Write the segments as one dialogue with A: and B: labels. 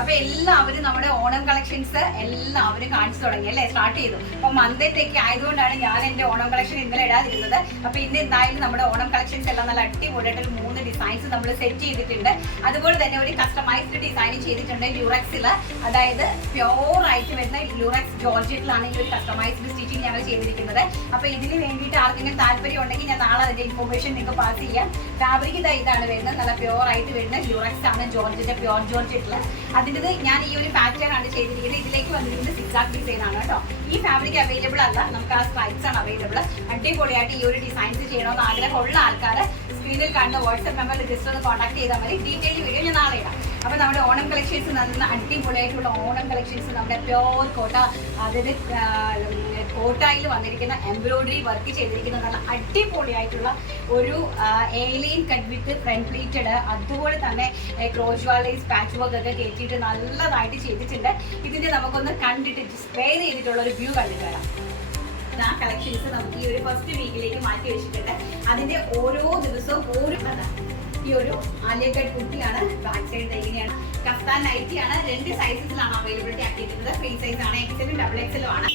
A: അപ്പൊ എല്ലാവരും നമ്മുടെ ഓണം കളക്ഷൻസ് എല്ലാവരും കാണിച്ചു തുടങ്ങി അല്ലേ? സ്റ്റാർട്ട് ചെയ്തു. അപ്പൊ മന്ദത്തേക്ക് ആയതുകൊണ്ടാണ് ഞാൻ എന്റെ ഓണം കളക്ഷൻ ഇന്നലെ ഇടാതിരുന്നത്. അപ്പൊ ഇന്ന് എന്തായാലും നമ്മുടെ ഓണം കളക്ഷൻസ് എല്ലാം നല്ല അടിപൊളിയായിട്ട് ഒരു മൂന്ന് ഡിസൈൻസ് നമ്മൾ സെറ്റ് ചെയ്തിട്ടുണ്ട്. അതുപോലെ തന്നെ ഒരു കസ്റ്റമൈസ്ഡ് ഡിസൈൻ ചെയ്തിട്ടുണ്ട് ലുറക്സിൽ അതായത് പ്യോർ ആയിട്ട് വരുന്ന ലുറക്സ് ജോർജറ്റിലാണ് ഈ ഒരു കസ്റ്റമൈസ്ഡ് സ്റ്റിച്ചിങ് ഞങ്ങൾ ചെയ്തിരിക്കുന്നത്. അപ്പോൾ ഇതിന് വേണ്ടിയിട്ട് ആർക്കെങ്കിലും താല്പര്യം ഉണ്ടെങ്കിൽ ഞാൻ നാളെ അതിന്റെ ഇൻഫോർമേഷൻ നിങ്ങൾക്ക് പാസ് ചെയ്യാം. ഫാബ്രിക് ഇതാ ഇതാണ് വരുന്നത്. നല്ല പ്യോർ ആയിട്ട് വരുന്ന ലുറക്സ് ആണ് ജോർജിന്റെ പ്യോർ ജോർജറ്റിൽ അതിന്റെ ഞാൻ ഈ ഒരു പാറ്റേൺ ആണ് ചെയ്തിരിക്കുന്നത്. ഇതിലേക്ക് വന്നിരിക്കുന്നത് സിക്സാക് ഡിസൈൻ ആണ് കേട്ടോ. ഈ ഫാബ്രിക് അവൈലബിൾ അല്ല. നമുക്ക് ആ സ്ട്രൈപ്സ് ആണ് അവൈലബിൾ അടിപൊളിയായിട്ട് ഈ ഒരു ഡിസൈൻസ് ചെയ്യണമെന്ന് ആഗ്രഹമുള്ള ആൾക്കാർ സ്ക്രീനിൽ കാണുന്ന വാട്സ്ആപ്പ് നമ്പറിൽ ജസ്റ്റ് ഒന്ന് കോൺടാക്ട് ചെയ്താൽ മതി. ഡീറ്റെയിൽ വീഡിയോ ഞാൻ നാളെ ഇടാം. അപ്പോൾ നമ്മുടെ ഓണം കളക്ഷൻസ് നടന്ന അടിപൊളിയായിട്ടുള്ള ഓണം കളക്ഷൻസ് നമ്മുടെ പ്യോർ കോട്ട അതായത് കോട്ടായിൽ വന്നിരിക്കുന്ന എംബ്രോയിഡറി വർക്ക് ചെയ്തിരിക്കുന്ന നല്ല അടിപൊളിയായിട്ടുള്ള ഒരു alien cut with front pleated അതുപോലെ തന്നെ ക്രോച്ച് വാലേസ് പാച്ച് വർക്ക് ഒക്കെ കയറ്റിയിട്ട് നല്ലതായിട്ട് ചെയ്തിട്ടുണ്ട്. ഇതിന്റെ നമുക്കൊന്ന് കണ്ടിട്ട് സ്പ്രേ ചെയ്തിട്ടുള്ള ഒരു വ്യൂ കണ്ടിട്ട് വരാം. ആ കളക്ഷൻസ് നമുക്ക് ഈ ഒരു ഫസ്റ്റ് വീക്കിലേക്ക് മാറ്റി വെച്ചിട്ടുണ്ട്. അതിന്റെ ഓരോ ദിവസവും ഓരോ ഈ ഒരു ആലിയക്കട്ട് കുട്ടിയാണ്. ബാക്ക് സൈഡ് തൈനെയാണ് കഫ്താൻ നൈറ്റി ആണ്. രണ്ട് സൈസസിലാണ് അവൈലബിലിറ്റി ആക്കിയിട്ടുള്ളത് ഫ്രീ സൈസ് ആണ് എക്സലും ഡബിൾ എക്സലും ആണ്.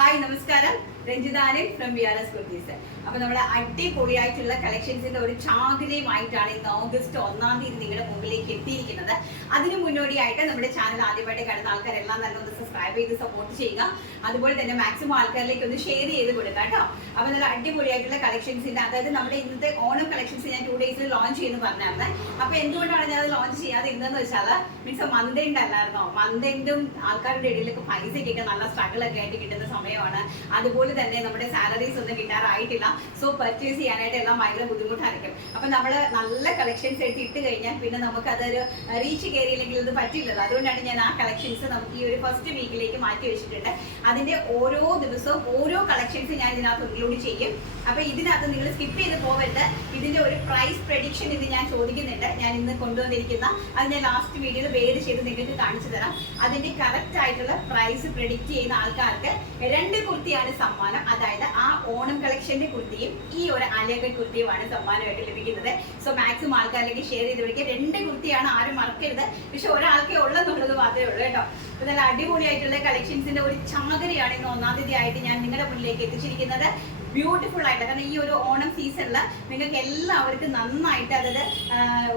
A: ഹായ് നമസ്കാരം. രഞ്ജിതാനൻ from B R S kurtis അപ്പൊ നമ്മുടെ അടിപൊളിയായിട്ടുള്ള കളക്ഷൻസിന്റെ ഒരു ചാകരയുമായിട്ടാണ് ഇന്ന് ഓഗസ്റ്റ് ഒന്നാം തീയതി നിങ്ങളുടെ മുമ്പിലേക്ക് എത്തിയിരിക്കുന്നത്. അതിനു മുന്നോടിയായിട്ട് നമ്മുടെ ചാനൽ ആദ്യമായിട്ട് കാണുന്ന ആൾക്കാരെല്ലാം തന്നെ ഒന്ന് സബ്സ്ക്രൈബ് ചെയ്ത് സപ്പോർട്ട് ചെയ്യുക. അതുപോലെ തന്നെ മാക്സിമം ആൾക്കാരിലേക്ക് ഒന്ന് ഷെയർ ചെയ്ത് കൊടുക്കുക കേട്ടോ. അപ്പൊ നല്ല അടിപൊളിയായിട്ടുള്ള കളക്ഷൻസിന്റെ അതായത് നമ്മുടെ ഇന്നത്തെ ഓണം കളക്ഷൻസ് ഞാൻ ടു ഡേയ്സിൽ ലോഞ്ച് ചെയ്യുന്നു പറഞ്ഞായിരുന്നു. അപ്പൊ എന്തുകൊണ്ടാണ് ഞാൻ അത് ലോഞ്ച് ചെയ്യാതെ ഇരുന്നതെന്ന് വെച്ചാൽ മീൻസ് മന്ത് എൻഡ് അല്ലായിരുന്നോ? മന്ത് എൻഡും ആൾക്കാരുടെ ഇടയിലൊക്കെ പൈസയ്ക്കൊക്കെ നല്ല സ്ട്രഗിൾ ഒക്കെ ആയിട്ട് കിട്ടുന്ന സമയമാണ്. അതുപോലെ തന്നെ നമ്മുടെ സാലറീസ് ഒന്നും കിട്ടാറായിട്ടില്ല. സോ പർച്ചേസ് ചെയ്യാനായിട്ട് എല്ലാം ഭയങ്കര ബുദ്ധിമുട്ടായിരിക്കും. അപ്പൊ നമ്മൾ നല്ല കളക്ഷൻസ് എടുത്ത് ഇട്ട് കഴിഞ്ഞാൽ പിന്നെ നമുക്ക് അതൊരു റീച്ച് കയറിയില്ലെങ്കിൽ അത് പറ്റില്ലല്ലോ. അതുകൊണ്ടാണ് ഞാൻ ആ കളക്ഷൻസ് നമുക്ക് ഈ ഒരു ഫസ്റ്റ് വീക്കിലേക്ക് മാറ്റി വെച്ചിട്ടുണ്ട്. അതിന്റെ ഓരോ ദിവസവും ഓരോ കളക്ഷൻസ് ഞാൻ ഇതിനകത്ത് ഇൻക്ലൂഡ് ചെയ്യും. അപ്പൊ ഇതിനകത്ത് നിങ്ങൾ സ്കിപ്പ് ചെയ്ത് പോകരുത്. ഇതിന്റെ ഒരു പ്രൈസ് പ്രഡിക്ഷൻ ഇത് ഞാൻ ചോദിക്കുന്നുണ്ട്. ഞാൻ ഇന്ന് കൊണ്ടുവന്നിരിക്കുന്ന അത് ഞാൻ ലാസ്റ്റ് വീഡിയോയിൽ വേര് ചെയ്ത് നിങ്ങൾക്ക് കാണിച്ചു തരാം. അതിന്റെ കറക്റ്റ് ആയിട്ടുള്ള പ്രൈസ് പ്രെഡിക്റ്റ് ചെയ്യുന്ന ആൾക്കാർക്ക് രണ്ട് കുർത്തിയാണ് സമ്മാനം. അതായത് ആ ഓണം കളക്ഷന്റെ കുർത്തിയും ഈ ഒരു ആലിയക്കട്ട് കുർത്തിയുമാണ് സമ്മാനമായിട്ട് ലഭിക്കുന്നത്. സോ മാക്സിമം ആൾക്കാരിലേക്ക് ഷെയർ ചെയ്ത് വിളിക്കുക രണ്ട് കുർത്തിയാണ് ആരും മറക്കരുത്. പക്ഷെ ഒരാൾക്കേ ഉള്ളെന്നുള്ളത് മാത്രമേ ഉള്ളൂ കേട്ടോ. അപ്പൊ നല്ല അടിപൊളിയായിട്ടുള്ള കളക്ഷൻസിന്റെ ഒരു ചാകരയാണ് ഇന്ന് ഒന്നാം തീയതി ആയിട്ട് ഞാൻ നിങ്ങളുടെ മുന്നിലേക്ക് എത്തിച്ചിരിക്കുന്നത്. ബ്യൂട്ടിഫുൾ ആയിട്ട്. കാരണം ഈ ഒരു ഓണം സീസണിൽ നിങ്ങൾക്ക് എല്ലാവർക്കും നന്നായിട്ട് അതായത്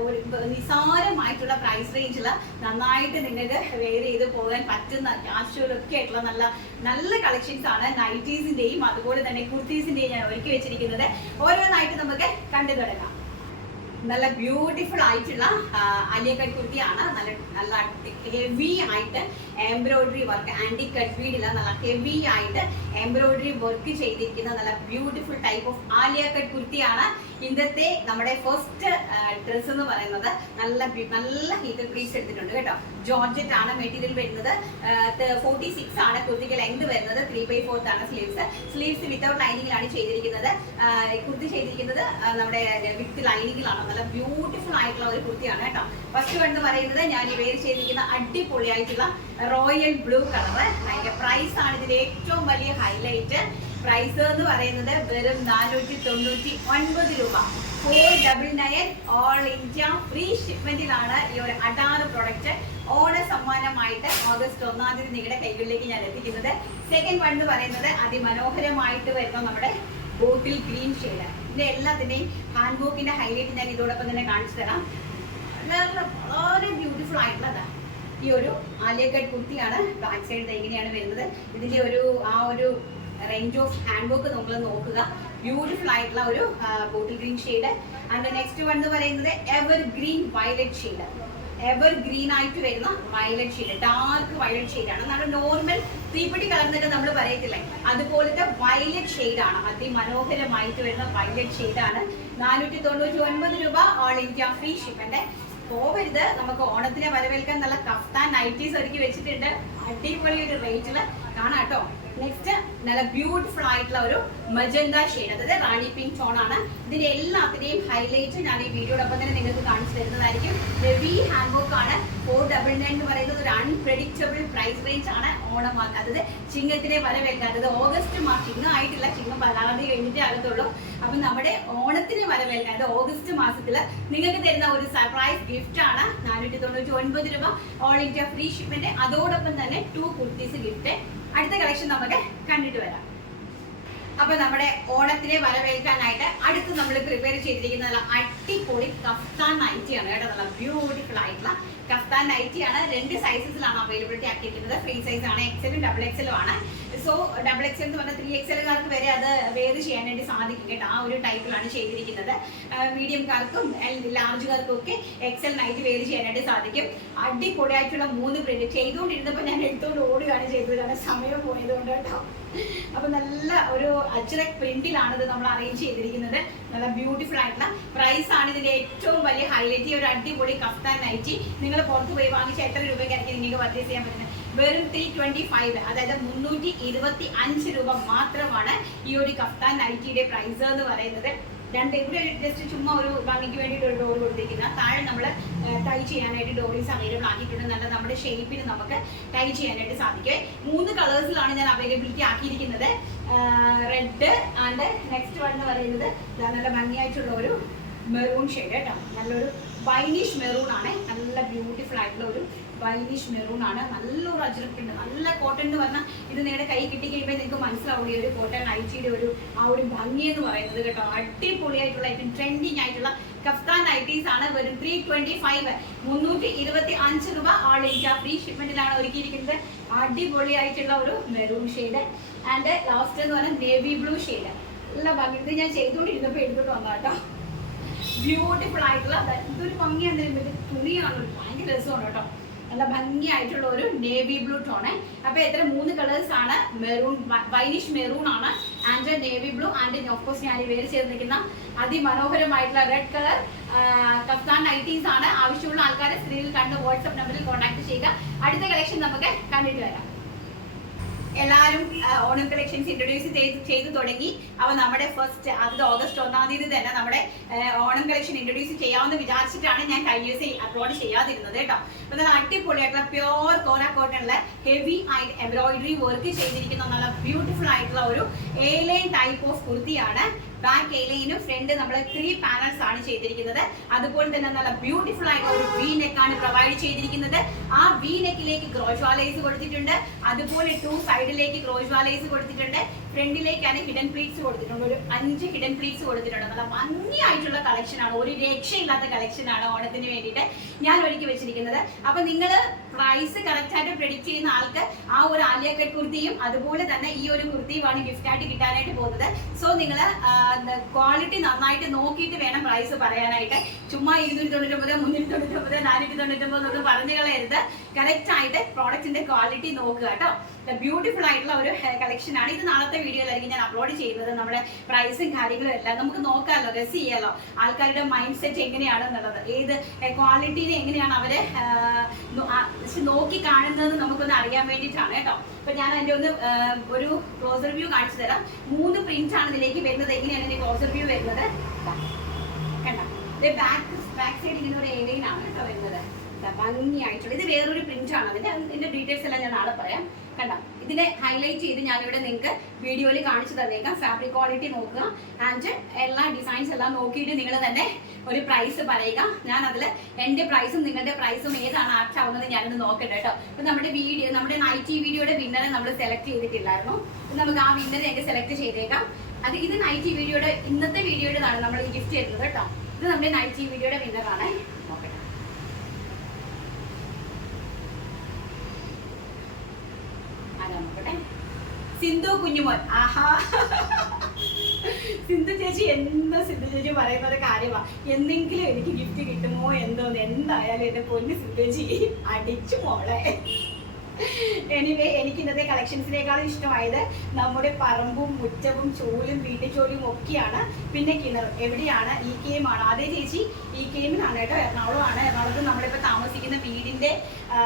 A: ഒരു നിസാരമായിട്ടുള്ള പ്രൈസ് റേഞ്ചിൽ നന്നായിട്ട് നിങ്ങൾക്ക് വെയർ ചെയ്ത് പോകാൻ പറ്റുന്ന കാശുകളൊക്കെ ആയിട്ടുള്ള നല്ല നല്ല കളക്ഷൻസ് ആണ് നൈറ്റീസിന്റെയും അതുപോലെ തന്നെ കുർത്തീസിന്റെയും ഞാൻ ഒരുക്കി വെച്ചിരിക്കുന്നത്. ഓരോന്നായിട്ട് നമുക്ക് കണ്ടു തുടങ്ങാം നല്ല ബ്യൂട്ടിഫുൾ ആയിട്ടുള്ള അലിയക്കട്ട് കുർത്തിയാണ് നല്ല നല്ല ഹെവി ആയിട്ട് എംബ്രോയിഡറി വർക്ക് ആന്റി കട്ട് വീടില്ല നല്ല ഹെവി ആയിട്ട് എംബ്രോയിഡറി വർക്ക് ചെയ്തിരിക്കുന്ന നല്ല beautiful type of Aliya cut കുർത്തിയാണ് ഇന്നത്തെ നമ്മുടെ ഫസ്റ്റ് ഡ്രസ്സ് എന്ന് പറയുന്നത് നല്ല നല്ല ഹീറ്റർ പ്ലീസ് എടുത്തിട്ടുണ്ട് കേട്ടോ. ജോർജറ്റ് ആണ് മെറ്റീരിയൽ വരുന്നത്. ഫോർട്ടി സിക്സ് ആണ് കുർത്തിക്ക് ലെങ്ത് വരുന്നത്. ത്രീ ബൈ ഫോർത്ത് ആണ് സ്ലീവ്സ് സ്ലീവ്സ് വിത്തൗട്ട് ലൈനിങ്ങിലാണ് ചെയ്തിരിക്കുന്നത്. കുർത്തി ചെയ്തിരിക്കുന്നത് നമ്മുടെ വിത്ത് ലൈനിങ്ങിലാണ് നല്ല ബ്യൂട്ടിഫുൾ ആയിട്ടുള്ള ഒരു കുർത്തിയാണ് കേട്ടോ. ഫസ്റ്റ് കണ്ട് പറയുന്നത് ഞാൻ ഈ വേര് ചെയ്തിരിക്കുന്ന അടിപൊളിയായിട്ടുള്ള റോയൽ ബ്ലൂ കളർ അതിന്റെ പ്രൈസ് ആണ് ഇതിന്റെ ഏറ്റവും വലിയ ഹൈലൈറ്റ് പ്രൈസ് എന്ന് പറയുന്നത് വെറും നാനൂറ്റി തൊണ്ണൂറ്റി ഒൻപത് രൂപ. Four double nine all India free ഷിപ്മെന്റിലാണ് ഈ ഒരു അടാറ് പ്രൊഡക്റ്റ് ഓണ സമ്മാനമായിട്ട് ഓഗസ്റ്റ് ഒന്നാം തീയതി നിങ്ങളുടെ കൈകളിലേക്ക് ഞാൻ എത്തിക്കുന്നത്. സെക്കൻഡ് വൺ എന്ന് പറയുന്നത് അതിമനോഹരമായിട്ട് വരുന്ന നമ്മുടെ ബോട്ടിൽ ഗ്രീൻ ഷെയ്ഡ് ഇതിന്റെ എല്ലാത്തിന്റെയും ഹാൻഡ് ബോക്കിന്റെ ഹൈലൈറ്റ് ഞാൻ ഇതോടൊപ്പം തന്നെ കാണിച്ചു തരാം. വളരെ ബ്യൂട്ടിഫുൾ ആയിട്ടുള്ളതാണ്. ഈ ഒരു ആലിയക്കട്ട് കുർത്തിയാണ്. ബാക്ക് സൈഡ് എങ്ങനെയാണ് വരുന്നത്. ഇതിന്റെ ഒരു ആ ഒരു റേഞ്ച് ഓഫ് ഹാൻഡ് വർക്ക് നമ്മൾ നോക്കുക. ബ്യൂട്ടിഫുൾ ആയിട്ടുള്ള ഒരു bottle green shade and next one എന്ന് പറയുന്നത് evergreen violet shade evergreen ആയിട്ട് വരുന്ന violet shade dark violet shade ആണ്. നമ്മുടെ നോർമൽ തീപ്പെട്ടി കളർ എന്നൊക്കെ നമ്മൾ പറയത്തില്ലേ? അതുപോലത്തെ വയലറ്റ് ഷെയ്ഡ് ആണ്. അതിമനോഹരമായിട്ട് വരുന്ന വയലറ്റ് ഷെയ്ഡ് ആണ്. നാനൂറ്റി തൊണ്ണൂറ്റി ഒൻപത് രൂപ ഓൾ ഇന്ത്യ ഫ്രീ ഷിപ്പിന്റെ പോവരുത്. നമുക്ക് ഓണത്തിനെ വരവേൽക്കാൻ നല്ല കഫ്താൻ നൈറ്റീസ് ഒരുക്കി വെച്ചിട്ടുണ്ട്. അടിപൊളി ഒരു റേറ്റിൽ കാണാം കേട്ടോ. നെക്സ്റ്റ് നല്ല ബ്യൂട്ടിഫുൾ ആയിട്ടുള്ള ഒരു മജന്ത ഷെയ്ഡ് അതായത് റാണി പിങ്ക് ടോൺ ആണ്. ഇതിന്റെ എല്ലാത്തിന്റെയും ഹൈലൈറ്റ് ഞാൻ ഈ വീഡിയോടൊപ്പം തന്നെ നിങ്ങൾക്ക് കാണിച്ചു തരുന്നതായിരിക്കും. ഹെവി ഹാൻഡ് വർക്ക് ആണ്. ഫോർ ഡബിൾ നയൻ എന്ന് പറയുന്നത് ഒരു അൺപ്രഡിക്റ്റബിൾ പ്രൈസ് റേഞ്ച് ആണ് ഓണം അതായത് ചിങ്ങത്തിനെ വെക്കാത്തത് ഓഗസ്റ്റ് മാസം ചിങ്ങ ആയിട്ടില്ല. ചിങ്ങം തീയതി കഴിഞ്ഞിട്ടേ ആകത്തുള്ളൂ. അപ്പൊ നമ്മുടെ ഓണത്തിന് വല അത് ഓഗസ്റ്റ് മാസത്തിൽ നിങ്ങൾക്ക് തരുന്ന ഒരു സർപ്രൈസ് ഗിഫ്റ്റ് ആണ്. നാനൂറ്റി തൊണ്ണൂറ്റി ഒൻപത് രൂപ. ഓൾ ഇന്ത്യ ഫ്രീ ഷിപ്പിന്റെ അതോടൊപ്പം തന്നെ ടു കുർത്തീസ് ഗിഫ്റ്റ് അടുത്ത കളക്ഷൻ നമുക്ക് കണ്ടിട്ട് വരാം. അപ്പൊ നമ്മുടെ ഓണത്തിനെ വരവേൽക്കാനായിട്ട് അടുത്ത് നമ്മൾ പ്രിപ്പയർ ചെയ്തിരിക്കുന്ന നല്ല അടിപൊളി കഫ്താൻ നൈറ്റിയാണ് കേട്ടോ. നല്ല ബ്യൂട്ടിഫുൾ ആയിട്ടുള്ള കഫ്താൻ നൈറ്റി ആണ്. രണ്ട് സൈസസിലാണ് അവൈലബിലിറ്റി ആക്കിയിരിക്കുന്നത്. ഫ്രീ സൈസ് ആണ് എക്സലും ഡബിൾ എക്സലും ആണ്. സോ ഡബിൾ എക്സൽ എന്ന് പറഞ്ഞാൽ ത്രീ എക്സലുകാർക്ക് വരെ അത് വേർ ചെയ്യാൻ വേണ്ടി സാധിക്കും കേട്ടോ. ആ ഒരു ടൈപ്പിലാണ് ചെയ്തിരിക്കുന്നത്. മീഡിയംകാർക്കും ലാർജുകാർക്കും ഒക്കെ എക്സൽ നൈറ്റ് വേർ ചെയ്യാനായിട്ട് സാധിക്കും. അടിപൊളിയായിട്ടുള്ള മൂന്ന് പ്രിന്റ് ചെയ്തുകൊണ്ടിരുന്നപ്പോൾ ഞാൻ എടുത്തുകൊണ്ട് ഓടുകയാണ് ചെയ്തത്. കാരണം സമയം പോയതുകൊണ്ട് കേട്ടോ. അപ്പൊ നല്ല ഒരു അജ്രക് പ്രിന്റിലാണ് ഇത് നമ്മൾ അറേഞ്ച് ചെയ്തിരിക്കുന്നത്. നല്ല ബ്യൂട്ടിഫുൾ ആയിട്ടുള്ള പ്രൈസ് ആണ് ഇതിന്റെ ഏറ്റവും വലിയ ഹൈലൈറ്റ് ഒരു അടിപൊളി കഫ്താൻ നൈറ്റി നിങ്ങൾ പുറത്ത് പോയി വാങ്ങിച്ച എത്ര രൂപയ്ക്കായിരിക്കും നിങ്ങൾക്ക് പർച്ചേസ് ചെയ്യാൻ പറ്റുന്നത്? വെറും ത്രീ ട്വന്റി ഫൈവ് അതായത് മുന്നൂറ്റി ഇരുപത്തി അഞ്ച് രൂപ മാത്രമാണ് ഈ ഒരു കഫ്താൻ നൈറ്റിയുടെ പ്രൈസ് എന്ന് പറയുന്നത്. രണ്ട് ഇവിടെ ജസ്റ്റ് ചുമ്മാ ഒരു ഭംഗിക്ക് വേണ്ടിയിട്ട് ഒരു ഡോർ കൊടുത്തിരിക്കുന്ന. താഴെ നമ്മൾ ടൈ ചെയ്യാനായിട്ട് ഡോറീസ് അവൈലബിൾ ആക്കിയിട്ടുണ്ട്. നല്ല നമ്മുടെ ഷേപ്പിന് നമുക്ക് ടൈ ചെയ്യാനായിട്ട് സാധിക്കും. മൂന്ന് കളേഴ്സിലാണ് ഞാൻ അവൈലബിലിറ്റി ആക്കിയിരിക്കുന്നത്. റെഡ് ആൻഡ് നെക്സ്റ്റ് വൺ എന്ന് പറയുന്നത് നല്ല ഭംഗിയായിട്ടുള്ള ഒരു മെറൂൺ ഷെയ്ഡ് കേട്ടോ. നല്ലൊരു വൈനിഷ് മെറൂൺ ആണ്. നല്ല ബ്യൂട്ടിഫുൾ ആയിട്ടുള്ള ഒരു വൈനിഷ് മെറൂൺ ആണ്. നല്ലൊരു അജ്രക്ക് ഉണ്ട് നല്ല കോട്ടൺ എന്ന് പറഞ്ഞാൽ ഇത് നേരെ കൈ കിട്ടി കഴിയുമ്പോൾ നിങ്ങൾക്ക് മനസ്സിലാവും ഈ ഒരു കോട്ടൺ അയച്ചിയുടെ ഒരു ആ ഒരു ഭംഗി എന്ന് പറയുന്നത് കേട്ടോ. അടിപൊളിയായിട്ടുള്ള ഏറ്റവും ട്രെൻഡിങ് ആയിട്ടുള്ള കഫ്താൻ നൈറ്റീസ് ആണ്. വെറും ത്രീ ട്വന്റി ഫൈവ് മുന്നൂറ്റി ഇരുപത്തി അഞ്ച് രൂപ ഓൾ ഇന്ത്യ ഫ്രീ ഷിപ്മെന്റിലാണ് ഒരുക്കിയിരിക്കുന്നത്. അടിപൊളിയായിട്ടുള്ള ഒരു മെറൂൺ ഷെയ്ഡ് ആൻഡ് ലാസ്റ്റ് എന്ന് പറഞ്ഞാൽ നേവി ബ്ലൂ ഷെയ്ഡ് നല്ല ഭംഗി. ഇത് ഞാൻ ചെയ്തുകൊണ്ടിരുന്നപ്പോൾ എടുത്തിട്ട് വന്നു കേട്ടോ. ബ്യൂട്ടിഫുൾ ആയിട്ടുള്ള എന്തൊരു ഭംഗിയാണ് തുണിയാണ് ഭയങ്കര രസമാണ് കേട്ടോ. നല്ല ഭംഗിയായിട്ടുള്ള ഒരു നേവി ബ്ലൂ ടോണ് അപ്പൊ എത്ര മൂന്ന് കളേഴ്സ് ആണ് മെറൂൺ വൈനിഷ് മെറൂൺ ആണ്. And navy blue and of course ഞാൻ വേര് ചെയ്തിരിക്കുന്ന അതിമനോഹരമായിട്ടുള്ള റെഡ് കളർ കഫ്താൻ നൈറ്റീസ് ആണ്. ആവശ്യമുള്ള ആൾക്കാരെ സ്ക്രീനിൽ കണ്ട് വാട്സ്ആപ്പ് നമ്പറിൽ കോൺടാക്ട് ചെയ്യുക. അടുത്ത കളക്ഷൻ നമുക്ക് കണ്ടിട്ട് വരാം. എല്ലാവരും ഓണം കളക്ഷൻസ് ഇൻട്രൊഡ്യൂസ് ചെയ്ത് ചെയ്തു തുടങ്ങി. അപ്പൊ നമ്മുടെ ഫസ്റ്റ് അത് ഓഗസ്റ്റ് ഒന്നാം തീയതി തന്നെ നമ്മുടെ ഓണം കളക്ഷൻ ഇൻട്രൊഡ്യൂസ് ചെയ്യാമെന്ന് വിചാരിച്ചിട്ടാണ് ഞാൻ കഴിഞ്ഞ ദിവസം അപ്ലോഡ് ചെയ്യാതിരുന്നത് കേട്ടോ. അപ്പൊ നല്ല അടിപൊളിയായിട്ടുള്ള പ്യോർ കോര കോട്ടണിൽ ഹെവി ആയിട്ട് എംബ്രോയിഡറി വർക്ക് ചെയ്തിരിക്കുന്ന നല്ല ബ്യൂട്ടിഫുൾ ആയിട്ടുള്ള ഒരു എ ലൈൻ ടൈപ്പ് ഓഫ് കുർത്തിയാണ് ബാക്ക് എലൈനും ഫ്രണ്ട് നമ്മൾ ത്രീ പാനൽസ് ആണ് ചെയ്തിരിക്കുന്നത്. അതുപോലെ തന്നെ നല്ല ബ്യൂട്ടിഫുൾ ആയിട്ടുള്ള ഒരു വി നെക്ക് ആണ് പ്രൊവൈഡ് ചെയ്തിരിക്കുന്നത്. ആ വി നെക്കിലേക്ക് ഗ്രോജ്വാലൈസ് കൊടുത്തിട്ടുണ്ട്. അതുപോലെ ടു സൈഡിലേക്ക് ഗ്രോജ്വാലൈസ് കൊടുത്തിട്ടുണ്ട്. ഫ്രണ്ടിലേക്കാണ് ഹിഡൻ പ്ലീറ്റ്സ് കൊടുത്തിട്ടുണ്ട്. ഒരു അഞ്ച് ഹിഡൻ പ്ലീറ്റ്സ് കൊടുത്തിട്ടുണ്ട്. നല്ല ഭംഗിയായിട്ടുള്ള കളക്ഷൻ ആണ്. ഒരു രക്ഷയില്ലാത്ത കളക്ഷൻ ആണ് ഓണത്തിന് വേണ്ടിയിട്ട് ഞാൻ ഒരുക്കി വെച്ചിരിക്കുന്നത്. അപ്പൊ നിങ്ങൾ പ്രൈസ് കറക്റ്റ് ആയിട്ട് പ്രെഡിക്റ്റ് ചെയ്യുന്ന ആൾക്ക് ആ ഒരു ആലിയ കട്ട് കുർത്തിയും അതുപോലെ തന്നെ ഈ ഒരു കുർത്തിയുമാണ് ഗിഫ്റ്റ് ആയിട്ട് കിട്ടാനായിട്ട് പോകുന്നത്. സോ നിങ്ങൾ ക്വാളിറ്റി നന്നായിട്ട് നോക്കിയിട്ട് വേണം പ്രൈസ് പറയാനായിട്ട്. ചുമ്മാ ഇരുന്നൂറ്റി തൊണ്ണൂറ്റൊമ്പത് മുന്നൂറ്റി തൊണ്ണൂറ്റൊമ്പത് നാനൂറ്റി തൊണ്ണൂറ്റൊമ്പത് ഒന്നും പറഞ്ഞു കളയരുത്. കറക്റ്റ് ആയിട്ട് പ്രോഡക്റ്റിന്റെ ക്വാളിറ്റി നോക്കുക കേട്ടോ ബ്യൂട്ടിഫുൾ ആയിട്ടുള്ള ഒരു കളക്ഷൻ ആണ്. ഇത് നാളത്തെ വീഡിയോയിലായിരിക്കും ഞാൻ അപ്ലോഡ് ചെയ്യുന്നത്. നമ്മുടെ പ്രൈസും കാര്യങ്ങളും എല്ലാം നമുക്ക് നോക്കാമല്ലോ ഗസ് ചെയ്യാലോ. ആൾക്കാരുടെ മൈൻഡ് സെറ്റ് എങ്ങനെയാണ് എന്നുള്ളത് ഏത് ക്വാളിറ്റിനെ എങ്ങനെയാണ് അവരെ നോക്കി കാണുന്നത് നമുക്കൊന്ന് അറിയാൻ വേണ്ടിയിട്ടാണ് കേട്ടോ. അപ്പൊ ഞാൻ അതിന്റെ ഒന്ന് ഒരു ക്ലോസ് വ്യൂ കാണിച്ചു തരാം. മൂന്ന് പ്രിന്റ് ആണ് ഇതിലേക്ക് വരുന്നത്. എങ്ങനെയാണ് ഇതിന്റെ ക്ലോസ് വ്യൂ വരുന്നത്? കണ്ടോ? ബാക്ക് ബാക്ക് സൈഡ് ഇങ്ങനെ ഒരു ഏരിയയിലാണ് കേട്ടോ വരുന്നത്. ഭംഗിയായിട്ടുള്ള ഇത് വേറൊരു പ്രിന്റ് ആണ്. അതിന്റെ ഇതിന്റെ ഡീറ്റെയിൽസ് എല്ലാം ഞാൻ നാളെ പറയാം. കണ്ടോ? ഇതിനെ ഹൈലൈറ്റ് ചെയ്ത് ഞാനിവിടെ നിങ്ങൾക്ക് വീഡിയോയിൽ കാണിച്ചു തന്നേക്കാം. ഫാബ്രിക് ക്വാളിറ്റി നോക്കുക. ആൻഡ് എല്ലാ ഡിസൈൻസ് എല്ലാം നോക്കിയിട്ട് നിങ്ങൾ തന്നെ ഒരു പ്രൈസ് പറയുക. ഞാൻ അതിൽ എന്റെ പ്രൈസും നിങ്ങളുടെ പ്രൈസും ഏതാണ് ആക്ട് ആവുന്നത് ഞാനൊന്ന് നോക്കട്ടെ കേട്ടോ. അപ്പൊ നമ്മുടെ വീഡിയോ നമ്മുടെ നൈറ്റി വീഡിയോയുടെ വിന്നറെ നമ്മൾ സെലക്ട് ചെയ്തിട്ടില്ലായിരുന്നു. നമുക്ക് ആ വിന്നറെ എനിക്ക് സെലക്ട് ചെയ്തേക്കാം. അത് ഇത് നൈറ്റി വീഡിയോയുടെ ഇന്നത്തെ വീഡിയോയുടെ നമ്മൾ ഗിഫ്റ്റ് ചെയ്യുന്നത് കേട്ടോ. ഇത് നമ്മുടെ നൈറ്റി വീഡിയോയുടെ വിന്നറാണ് നോക്കട്ടെ ആരാ നോക്കട്ടെ സിന്ധു കുഞ്ഞുമോൻ. ആഹാ. സിന്ധു ചേച്ചി എന്തോ സിന്ധു ചേച്ചി പറയുന്ന ഒരു കാര്യമാണ് എന്തെങ്കിലും എനിക്ക് ഗിഫ്റ്റ് കിട്ടുമോ എന്തോന്ന് എന്തായാലും എന്റെ പൊന്ന് സിന്ധു ചേച്ചി അടിച്ചു മോളെ. എനിവേ എനിക്ക് ഇന്നത്തെ കളക്ഷൻസിനേക്കാളും ഇഷ്ടമായത് നമ്മുടെ പറമ്പും മുറ്റവും ചൂലും വീട്ടുജോലിയും ഒക്കെയാണ്. പിന്നെ കിണറും എവിടെയാണ്? ഈ കെയിം ആണ്. അതേ ചേച്ചി ഈ കെയിമിനാണ് കേട്ടോ. എറണാകുളമാണ് എറണാകുളത്ത് നമ്മളിപ്പോൾ താമസിക്കുന്ന വീടിന്റെ ആ,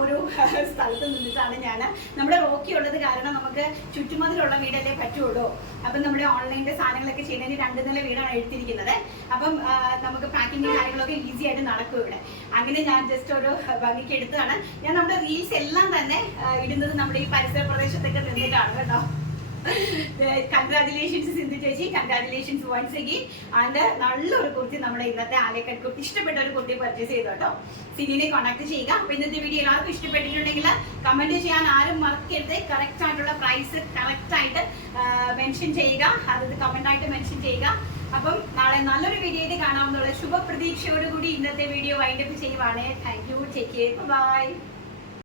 A: ഒരു സ്ഥലത്ത് നിന്നിട്ടാണ് ഞാൻ നമ്മുടെ റോക്കി ഉള്ളത് കാരണം നമുക്ക് ചുറ്റുമതിലുള്ള വീടല്ലേ പറ്റുള്ളൂ. അപ്പം നമ്മുടെ ഓൺലൈനിന്റെ സാധനങ്ങളൊക്കെ ചെയ്യുന്നതിന് രണ്ട് നില വീടാണ് എടുത്തിരിക്കുന്നത്. അപ്പം നമുക്ക് പാക്കിങ്ങും കാര്യങ്ങളൊക്കെ ഈസി ആയിട്ട് നടക്കും ഇവിടെ. അങ്ങനെ ഞാൻ ജസ്റ്റ് ഒരു ഭംഗിക്ക് എടുത്തതാണ്. ഞാൻ നമ്മുടെ റീൽസ് എല്ലാം തന്നെ ഇടുന്നത് നമ്മുടെ ഈ പരിസര പ്രദേശത്തൊക്കെ നിന്നിട്ടാണ് കേട്ടോ. കൺഗ്രാറ്റുലേഷൻസ് സിന്ധു ചേച്ചി. കൺഗ്രാറ്റുലേഷൻസ് വൺസ് അഗെയിൻ ആൻഡ് നല്ലൊരു കുർത്തി നമ്മുടെ ഇന്നത്തെ ആലേക്കൽ കുർത്തി ഇഷ്ടപ്പെട്ട ഒരു കുർത്തി പർച്ചേസ് ചെയ്തു കേട്ടോ. സിനിനെ കോൺടാക്ട് ചെയ്യുക. അപ്പൊ ഇന്നത്തെ വീഡിയോ എല്ലാവർക്കും ഇഷ്ടപ്പെട്ടിട്ടുണ്ടെങ്കിൽ കമന്റ് ചെയ്യാൻ ആരും മറക്കരുത്. കറക്റ്റ് ആയിട്ടുള്ള പ്രൈസ് കറക്റ്റ് ആയിട്ട് മെൻഷൻ ചെയ്യുക. അതായത് കമന്റ് ആയിട്ട് മെൻഷൻ ചെയ്യുക. അപ്പം നാളെ നല്ലൊരു വീഡിയോയിൽ കാണാമെന്നുള്ള ശുഭപ്രതീക്ഷയോടുകൂടി ഇന്നത്തെ വീഡിയോ വൈൻഡപ്പ് ചെയ്യുവാണ്. Thank you take care bye